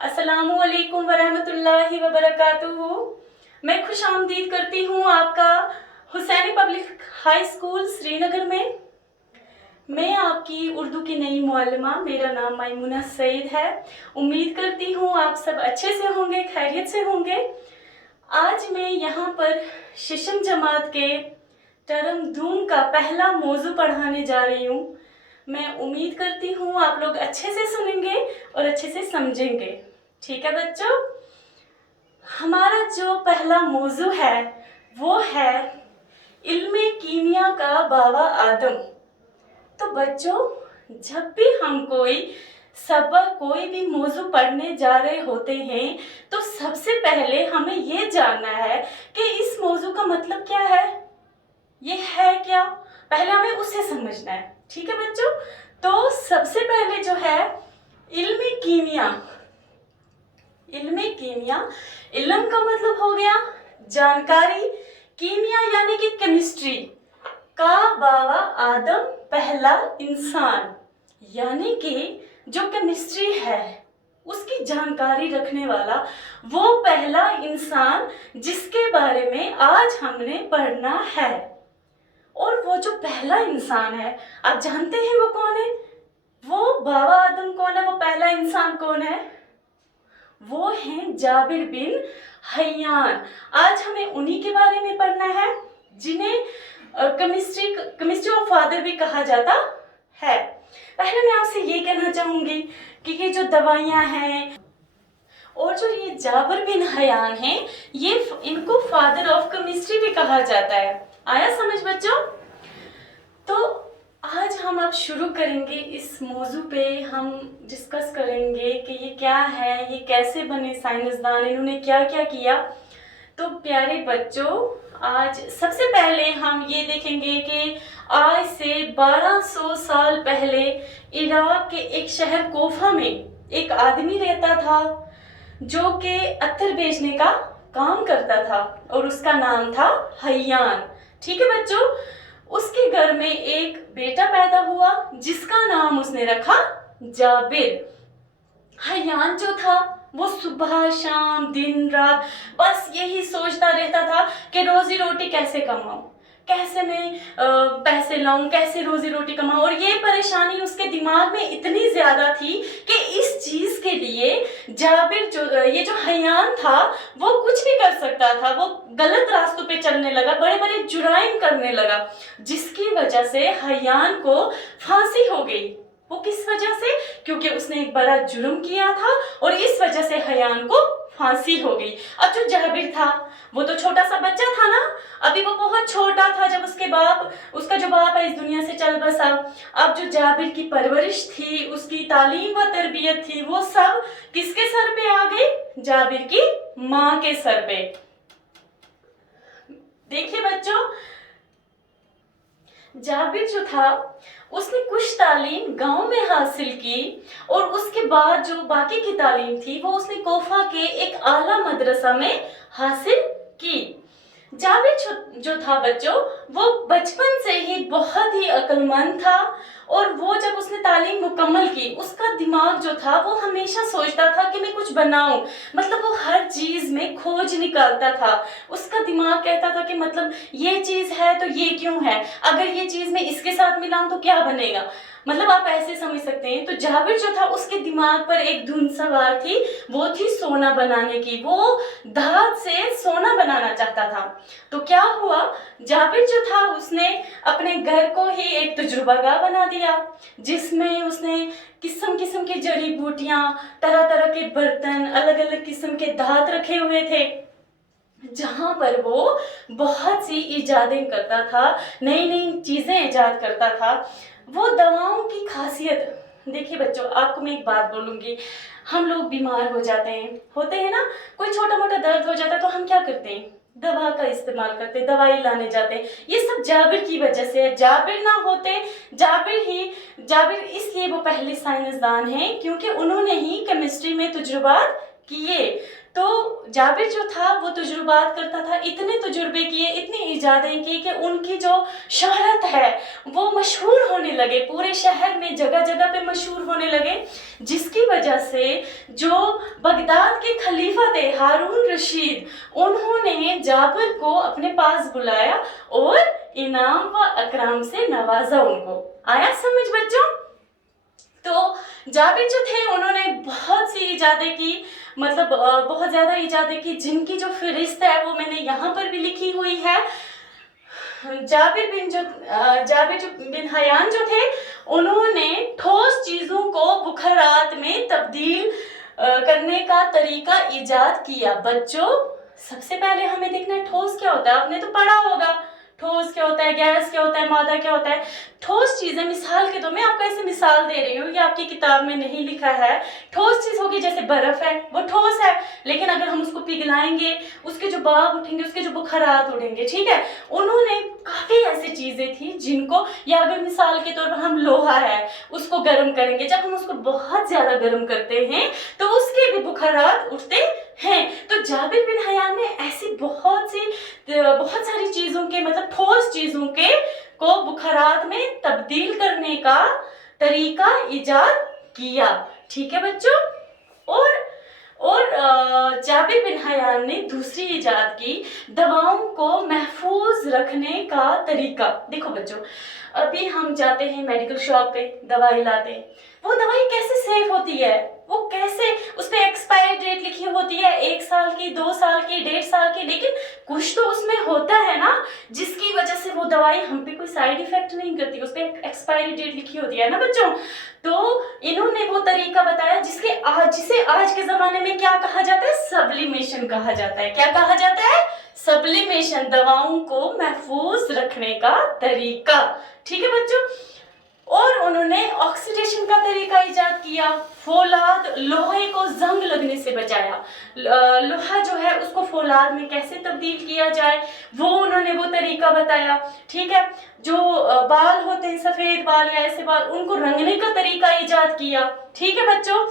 अस्सलामुअलैकुम वरहमतुल्लाहि वबरकातुहू। मैं खुश आमदीद करती हूँ आपका Husaini public high school Srinagar में। मैं आपकी उर्दू की नई मुअल्लिमा, मेरा नाम मैमुना सईद है। उम्मीद करती हूँ आप सब अच्छे से होंगे, खैरियत से होंगे। आज मैं यहाँ पर शिशम जमात के टर्म दूम का पहला मौजू पढ़ाने जा रही हूँ। मैं उम्मीद करती हूँ आप लोग अच्छे से सुनेंगे और अच्छे से समझेंगे। ठीक है बच्चों, हमारा जो पहला मौजू है वो है इल्मे कीमिया का बाबा आदम। तो बच्चों, जब भी हम कोई सबक, कोई भी मौजू पढ़ने जा रहे होते हैं तो सबसे पहले हमें ये जानना है कि इस मौजू का मतलब क्या है, ये है क्या, पहले हमें उसे समझना है। ठीक है बच्चों, तो सबसे पहले जो है इल्मे कीमिया। इल्मे कीमिया, इल्म का मतलब हो गया जानकारी, कीमिया यानी कि केमिस्ट्री का बाबा आदम पहला इंसान, यानी कि जो केमिस्ट्री है उसकी जानकारी रखने वाला वो पहला इंसान जिसके बारे में आज हमने पढ़ना है। और वो जो पहला इंसान है, आप जानते हैं वो कौन है? वो बाबा आदम कौन है? वो पहला इंसान कौन है? वो हैं जाबिर बिन हय्यान। आज हमें उन्हीं के बारे में पढ़ना है जिन्हें केमिस्ट्री ऑफ फादर भी कहा जाता है। पहले मैं आपसे ये कहना चाहूंगी कि ये जो दवाइयाँ हैं और जो ये जाबिर बिन हय्यान हैं, ये इनको फादर ऑफ केमिस्ट्री भी कहा जाता है। आया समझ बच्चों? तो आज हम अब शुरू करेंगे इस मौजू पे। हम डिस्कस करेंगे कि ये क्या है, ये कैसे बने साइंसदान, इन्होंने क्या क्या किया। तो प्यारे बच्चों, आज सबसे पहले हम ये देखेंगे कि आज से 1200 साल पहले इराक के एक शहर कोफा में एक आदमी रहता था जो कि अत्तर बेचने का काम करता था और उसका नाम था हय्यान। ठीक है बच्चों, उसके घर में एक बेटा पैदा हुआ जिसका नाम उसने रखा जाबिर। हय्यान जो था वो सुबह शाम दिन रात बस यही सोचता रहता था कि रोजी रोटी कैसे कमाऊं, कैसे मैं पैसे लाऊं, कैसे रोजी रोटी कमाऊं। और ये परेशानी उसके दिमाग में इतनी ज्यादा थी कि इस चीज के लिए जाबिर ये जो हय्यान था वो कुछ भी कर सकता था। वो गलत रास्तों पे चलने लगा, बड़े बड़े जुराइम करने लगा, जिसकी वजह से हय्यान को फांसी हो गई। वो किस वजह से? क्योंकि उसने एक बड़ा जुर्म किया था और इस वजह से हय्यान को फांसी हो गई। अब जो जाबिर था वो तो छोटा सा बच्चा था ना, अभी वो बहुत छोटा था जब उसका जो बाप है इस दुनिया से चल बसा। अब जो जाबिर की परवरिश थी, उसकी तालीम व तरबियत थी, वो सब किसके सर पे आ गई? जाबिर की माँ के सर पे। देखिए बच्चों, जाबिर जो था उसने कुछ तालीम गांव में हासिल की और उसके बाद जो बाकी की तालीम थी वो उसने कोफा के एक आला मदरसा में हासिल की। जाबिर जो था बच्चों, वो बचपन से ही बहुत ही अक्लमंद था और वो जब उसने तालीम मुकम्मल की, उसका दिमाग जो था वो हमेशा सोचता था कि मैं कुछ बनाऊं। मतलब वो हर चीज में खोज निकालता था। उसका दिमाग कहता था कि मतलब ये चीज है तो ये क्यों है, अगर ये चीज मैं इसके साथ मिलाऊं तो क्या बनेगा। मतलब आप ऐसे समझ सकते हैं। तो जाबिर जो था उसके दिमाग पर एक धुन सवार थी, वो थी सोना बनाने की। वो धात से सोना बनाना चाहता था। तो क्या हुआ, जाबिर जो था उसने अपने घर को ही एक तजुर्बागाह बना दिया जिसमें उसने किस्म किस्म की जड़ी बूटियां, तरह तरह के बर्तन, अलग अलग किस्म के धात रखे हुए थे, जहां पर वो बहुत सी इजादें करता था, नई नई चीजें इजाद करता था। वो दवाओं की खासियत देखिए बच्चों, आपको मैं एक बात बोलूंगी। हम लोग बीमार हो जाते हैं, होते हैं ना, कोई छोटा मोटा दर्द हो जाता है तो हम क्या करते हैं? दवा का इस्तेमाल करते हैं, दवाई लाने जाते हैं। ये सब जाबिर की वजह से है। जाबिर ना होते, जाबिर इसलिए वो पहले साइंसदान हैं क्योंकि उन्होंने ही केमिस्ट्री में तजुर्बात किए। तो जाबिर जो था वो तजुर्बात करता था, इतने तजुर्बे किए, इतनी इजादें की कि उनकी जो शोहरत है वो मशहूर होने लगे, पूरे शहर में जगह जगह पे मशहूर होने लगे, जिसकी वजह से जो बगदाद के खलीफा थे हारून रशीद, उन्होंने जाबिर को अपने पास बुलाया और इनाम व अकराम से नवाजा उनको। आया समझ बच्चों? तो जाबिर जो थे उन्होंने बहुत सी इजादें की, मतलब बहुत ज़्यादा इजादें की, जिनकी जो फहरिस्त है वो मैंने यहाँ पर भी लिखी हुई है। जाबिर बिन हयान जो थे उन्होंने ठोस चीज़ों को बुखारात में तब्दील करने का तरीका इजाद किया। बच्चों सबसे पहले हमें देखना है ठोस क्या होता है। आपने तो पढ़ा होगा ठोस क्या होता है, गैस क्या होता है, मादा क्या होता है। ठोस चीजें, मिसाल के तो मैं आपको ऐसे मिसाल दे रही हूँ, ये आपकी किताब में नहीं लिखा है। ठोस चीज होगी जैसे बर्फ है, वो ठोस है, लेकिन अगर हम उसको पिघलाएंगे उसके जो भाप उठेंगे, उसके जो बुखारात उठेंगे, ठीक है। उन्होंने काफी ऐसी चीजें थी जिनको, या अगर मिसाल के तौर पर हम लोहा है उसको गर्म करेंगे, जब हम उसको बहुत ज्यादा गर्म करते हैं तो उसके भी बुखारात उठते हैं। तो जाबिर बिन हयान ने ऐसी बहुत सारी चीजों के, मतलब ठोस चीजों के को बुखारात में तब्दील करने का तरीका इजाद किया, ठीक है बच्चों। और जाबिर बिन हयान ने दूसरी इजाद की दवाओं को महफूज रखने का तरीका। देखो बच्चों, अभी हम जाते हैं मेडिकल शॉप पे, दवाई लाते हैं, वो दवाई कैसे सेफ होती है, वो कैसे, उस पर एक्सपायरी डेट लिखी होती है 1 साल की, 2 साल की, 1.5 साल की, लेकिन कुछ तो उसमें होता है ना जिसकी वजह से वो दवाई हम पे कोई साइड इफेक्ट नहीं करती, उस पर एक्सपायरी डेट लिखी होती है ना बच्चों। तो इन्होंने वो तरीका बताया जिसे आज के जमाने में क्या कहा जाता है, सब्लिमेशन कहा जाता है। क्या कहा जाता है? सब्लिमेशन, दवाओं को महफूज रखने का तरीका, ठीक है बच्चों। और उन्होंने ऑक्सीडेशन का तरीका इजाद किया, फौलाद लोहे को जंग लगने से बचाया। लोहा जो है उसको फौलाद में कैसे तब्दील किया जाए वो उन्होंने वो तरीका बताया, ठीक है। जो बाल होते हैं, सफेद बाल या ऐसे बाल, उनको रंगने का तरीका इजाद किया, ठीक है बच्चों।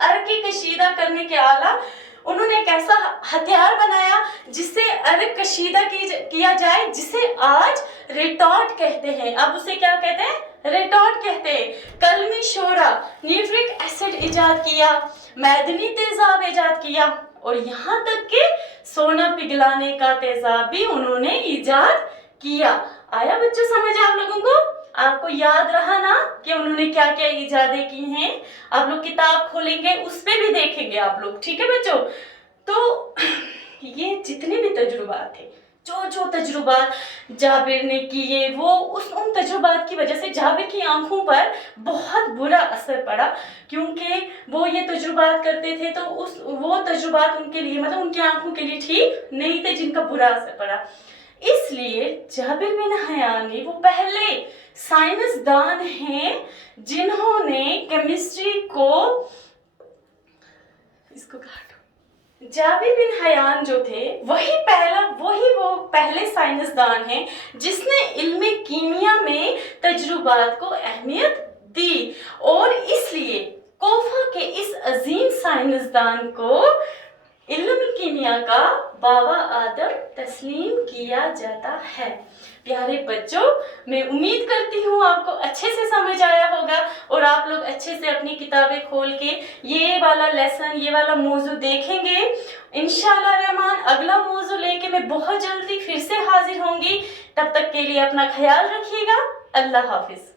अर्क की कशीदा करने के आला, उन्होंने एक ऐसा हथियार बनाया जिससे अर्क कशीदा किया जाए, जिसे आज रिटॉर्ट कहते हैं। अब उसे क्या कहते हैं? रिटॉर्ट कहते हैं। कलमी शोरा, न्यूट्रिक एसिड इजाद किया, मैदनी तेजाब इजाद किया, और यहाँ तक कि सोना पिघलाने का तेजाब भी उन्होंने इजाद किया। आया बच्चों समझ आप लोगों को? आपको याद रहा ना कि उन्होंने क्या क्या इजादें की हैं? आप लोग किताब खोलेंगे उस पे भी देखेंगे आप लोग, ठीक है बच्चों। तो ये जितने भी तजुर्बात थे, जो तजुर्बात जाबिर ने किए, वो उन तजुर्बात की वजह से जाबिर की आंखों पर बहुत बुरा असर पड़ा, क्योंकि वो ये तजुर्बात करते थे तो वो तजुर्बात उनके लिए, मतलब उनकी आंखों के लिए ठीक नहीं थे, जिनका बुरा असर पड़ा। इसलिए जाबिर बिन हयान वो पहले साइंसदान हैं जिन्होंने केमिस्ट्री को, इसको काटो, जाबिर बिन हयान जो थे वो पहले साइंसदान हैं जिसने इल्म कीमिया में तजुर्बात को अहमियत दी, और इसलिए कोफा के इस अजीम साइंसदान को इल्म कीमिया का बाबा आदम तस्लीम किया जाता है। प्यारे बच्चों, मैं उम्मीद करती हूँ आपको अच्छे से समझ आया होगा और आप लोग अच्छे से अपनी किताबें खोल के ये वाला लेसन, ये वाला मौजू देखेंगे। इंशाअल्लाह रहमान अगला मौजू लेके मैं बहुत जल्दी फिर से हाजिर होंगी। तब तक के लिए अपना ख्याल रखिएगा। अल्लाह हाफिज।